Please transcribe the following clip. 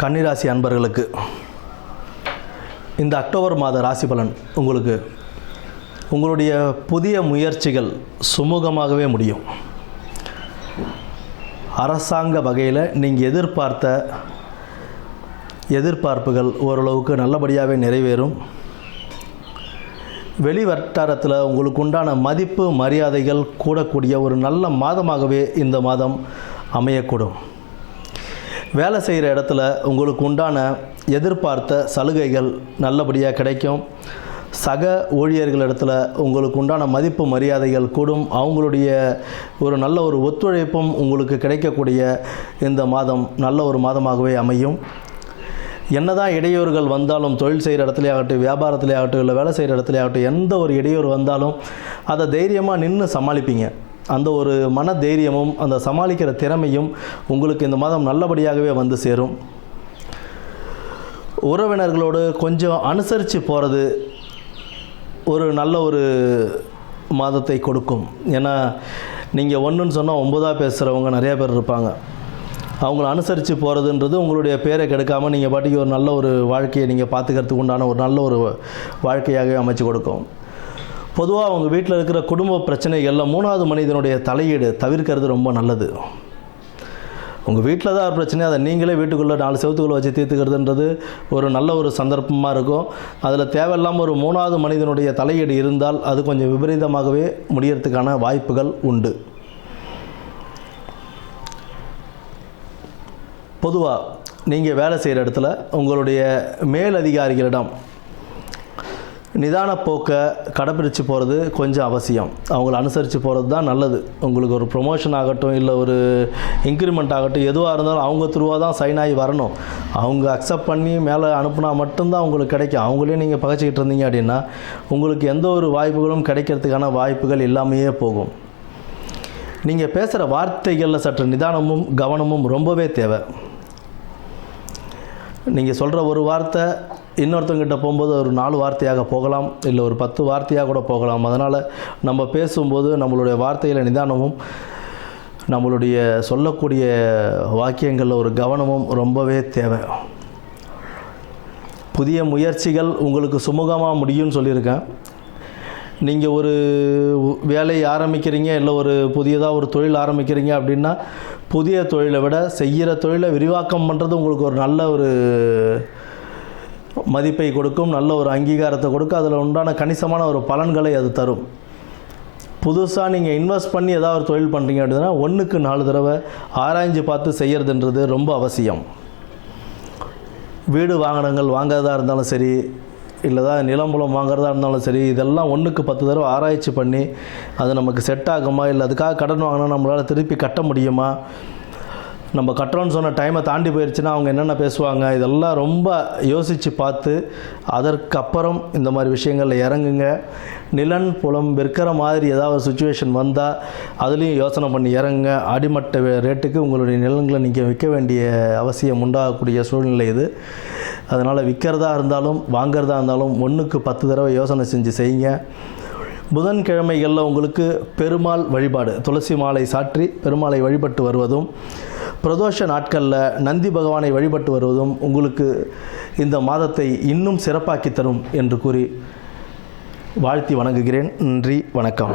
கன்னிராசி அன்பர்களுக்கு இந்த அக்டோபர் மாத ராசி பலன் உங்களுக்கு உங்களுடைய புதிய முயற்சிகள் சுமூகமாகவே முடியும். அரசாங்க வகையில் நீங்கள் எதிர்பார்ப்புகள் ஓரளவுக்கு நல்லபடியாகவே நிறைவேறும். வெளி வட்டாரத்தில் உங்களுக்கு உண்டான மதிப்பு மரியாதைகள் கூடக்கூடிய ஒரு நல்ல மாதமாகவே இந்த மாதம் அமையக்கூடும். வேலை செய்கிற இடத்துல உங்களுக்கு உண்டான எதிர்பார்த்த சலுகைகள் நல்லபடியாக கிடைக்கும். சக ஊழியர்களிடத்தில் உங்களுக்கு உண்டான மதிப்பு மரியாதைகள் கூடும். அவங்களுடைய ஒரு நல்ல ஒரு ஒத்துழைப்பும் உங்களுக்கு கிடைக்கக்கூடிய இந்த மாதம் நல்ல ஒரு மாதமாகவே அமையும். என்னதான் இடையூறுகள் வந்தாலும், தொழில் செய்கிற இடத்துல ஆகட்டும், வியாபாரத்திலே ஆகட்டும், இல்லை வேலை செய்கிற இடத்துல ஆகட்டும், எந்த ஒரு இடையூறு வந்தாலும் அதை தைரியமாக நின்று சமாளிப்பீங்க. அந்த ஒரு மன தைரியமும் அந்த சமாளிக்கிற திறமையும் உங்களுக்கு இந்த மாதம் நல்லபடியாகவே வந்து சேரும். உறவினர்களோடு கொஞ்சம் அனுசரித்து போகிறது ஒரு நல்ல ஒரு மாதத்தை கொடுக்கும். ஏன்னா நீங்கள் ஒன்றுன்னு சொன்னால் 9ஆக பேசுகிறவங்க நிறையா பேர் இருப்பாங்க. அவங்கள அனுசரித்து போகிறதுன்றது உங்களுடைய பேரை கெடுக்காமல் நீங்கள் பாட்டிக்கு ஒரு நல்ல ஒரு வாழ்க்கையை நீங்கள் பார்த்துக்கிறதுக்கு உண்டான ஒரு நல்ல ஒரு வாழ்க்கையாகவே அமைச்சு கொடுக்கும். பொதுவாக அவங்க வீட்டில் இருக்கிற குடும்ப பிரச்சனைகளில் 3வது மனிதனுடைய தலையீடு தவிர்க்கிறது ரொம்ப நல்லது. உங்கள் வீட்டில் தான் ஒரு பிரச்சனை, அதை நீங்களே வீட்டுக்குள்ளே 4 செவத்துக்குள்ளே வச்சு தீர்த்துக்கிறதுன்றது ஒரு நல்ல ஒரு சந்தர்ப்பமாக இருக்கும். அதில் தேவையில்லாமல் ஒரு 3வது மனிதனுடைய தலையீடு இருந்தால் அது கொஞ்சம் விபரீதமாகவே முடியறதுக்கான வாய்ப்புகள் உண்டு. பொதுவாக நீங்கள் வேலை செய்கிற இடத்துல உங்களுடைய மேலதிகாரிகளிடம் நிதான போக்கை கடைப்பிடிச்சு போகிறது கொஞ்சம் அவசியம். அவங்கள அனுசரித்து போகிறது தான் நல்லது. உங்களுக்கு ஒரு ப்ரொமோஷன் ஆகட்டும், இல்லை ஒரு இன்க்ரிமெண்ட் ஆகட்டும், எதுவாக இருந்தாலும் அவங்க த்ரூவாக தான் சைன் ஆகி வரணும். அவங்க அக்செப்ட் பண்ணி மேலே அனுப்புனா மட்டும்தான் உங்களுக்கு கிடைக்கும். அவங்களே நீங்கள் பகைச்சிக்கிட்டு இருந்தீங்க அப்படின்னா உங்களுக்கு எந்த ஒரு வாய்ப்புகளும் கிடைக்கிறதுக்கான வாய்ப்புகள் இல்லாமையே போகும். நீங்கள் பேசுகிற வார்த்தைகளில் சற்று நிதானமும் கவனமும் ரொம்பவே தேவை. நீங்கள் சொல்கிற ஒரு வார்த்தை இன்னொருத்தங்கிட்ட போகும்போது ஒரு 4 வார்த்தையாக போகலாம், இல்லை ஒரு 10 வார்த்தையாக கூட போகலாம். அதனால் நம்ம பேசும்போது நம்மளுடைய வார்த்தையில் நிதானமும் நம்மளுடைய சொல்லக்கூடிய வாக்கியங்களில் ஒரு கவனமும் ரொம்பவே தேவை. புதிய முயற்சிகள் உங்களுக்கு சுமூகமாக முடியும்னு சொல்லியிருக்கேன். நீங்கள் ஒரு வேலையை ஆரம்பிக்கிறீங்க, இல்லை ஒரு புதியதாக ஒரு தொழில் ஆரம்பிக்கிறீங்க அப்படின்னா புதிய தொழிலை விட செய்கிற தொழிலை விரிவாக்கம் பண்ணுறது உங்களுக்கு ஒரு நல்ல ஒரு மதிப்பை கொடுக்கும், நல்ல ஒரு அங்கீகாரத்தை கொடுக்கும். அதில் உண்டான கணிசமான ஒரு பலன்களை அது தரும். புதுசாக நீங்கள் இன்வெஸ்ட் பண்ணி ஏதாவது ஒரு தொழில் பண்ணுறீங்க அப்படின்னா 1க்கு 4 தடவை ஆராய்ஞ்சு பார்த்து செய்கிறதுன்றது ரொம்ப அவசியம். வீடு வாகனங்கள் வாங்கிறதா இருந்தாலும் சரி, இல்லை தான் நிலம்புலம் வாங்குறதா இருந்தாலும் சரி, இதெல்லாம் 1க்கு 10 தடவை ஆராய்ச்சி பண்ணி அது நமக்கு செட் ஆகுமா, இல்லை அதுக்காக கடன் வாங்கினா நம்மளால் திருப்பி கட்ட முடியுமா, நம்ம கட்டுறோன்னு சொன்ன டைமை தாண்டி போயிடுச்சுன்னா அவங்க என்னென்ன பேசுவாங்க, இதெல்லாம் ரொம்ப யோசித்து பார்த்து அதற்கப்புறம் இந்த மாதிரி விஷயங்களில் இறங்குங்க. நிலன் புலம் விற்கிற மாதிரி ஏதாவது சுச்சுவேஷன் வந்தால் அதுலேயும் யோசனை பண்ணி இறங்குங்க. அடிமட்ட ரேட்டுக்கு உங்களுடைய நிலங்களை நீங்கள் விற்க வேண்டிய அவசியம் உண்டாகக்கூடிய சூழ்நிலை இது. அதனால் விற்கிறதா இருந்தாலும் வாங்கிறதா இருந்தாலும் 1க்கு 10 தடவை யோசனை செஞ்சு செய்யுங்க. புதன்கிழமைகளில் உங்களுக்கு பெருமாள் வழிபாடு, துளசி மாலை சாற்றி பெருமாளை வழிபட்டு வருவதும், பிரதோஷ நாட்களில் நந்தி பகவானை வழிபட்டு வருவதும் உங்களுக்கு இந்த மாதத்தை இன்னும் சிறப்பாக்கி தரும் என்று கூறி வாழ்த்தி வணங்குகிறேன். நன்றி, வணக்கம்.